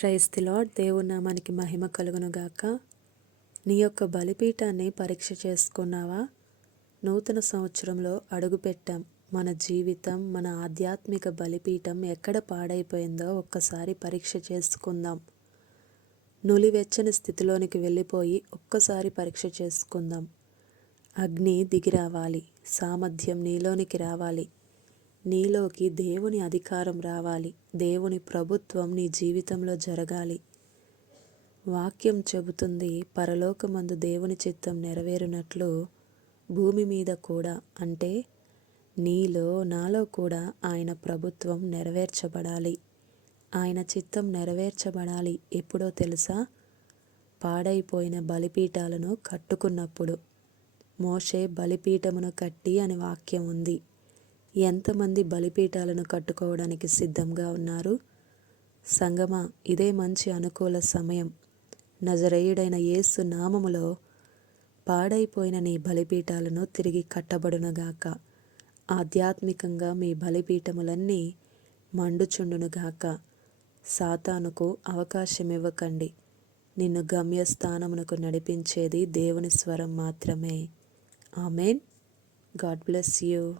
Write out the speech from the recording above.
Praise the lord. దేవుని నామానికి మహిమ కలుగును గాక. నీ యొక్క బలిపీఠాన్ని పరీక్ష చేసుకున్నావా? నూతన సంవత్సరంలో అడుగుపెట్టాం. మన జీవితం, మన ఆధ్యాత్మిక బలిపీఠం ఎక్కడ పాడైపోయిందో ఒక్కసారి పరీక్ష చేసుకుందాం. నులివెచ్చని స్థితిలోనికి వెళ్ళిపోయి ఒక్కసారి పరీక్ష చేసుకుందాం. అగ్ని దిగి రావాలి, సామర్థ్యం నీలోనికి రావాలి, నీలోకి దేవుని అధికారం రావాలి, దేవుని ప్రభుత్వం నీ జీవితంలో జరగాలి. వాక్యం చెబుతుంది, పరలోకమందు దేవుని చిత్తం నెరవేరునట్లు భూమి మీద కూడా, అంటే నీలో నాలో కూడా ఆయన ప్రభుత్వం నెరవేర్చబడాలి, ఆయన చిత్తం నెరవేర్చబడాలి. ఎప్పుడో తెలుసా? పాడైపోయిన బలిపీఠాలను కట్టుకున్నప్పుడు. మోషే బలిపీఠమును కట్టి అని వాక్యం ఉంది. ఎంతమంది బలిపీఠాలను కట్టుకోవడానికి సిద్ధంగా ఉన్నారు? సంగమా, ఇదే మంచి అనుకూల సమయం. నజరేయుడైన యేసు నామములో పాడైపోయిన నీ బలిపీఠాలను తిరిగి కట్టబడునుగాక. ఆధ్యాత్మికంగా మీ బలిపీఠములన్నీ మండుచుండునుగాక. సాతానుకు అవకాశం ఇవ్వకండి. నిన్ను గమ్యస్థానమునకు నడిపించేది దేవుని స్వరం మాత్రమే. ఆమెన్. God bless you.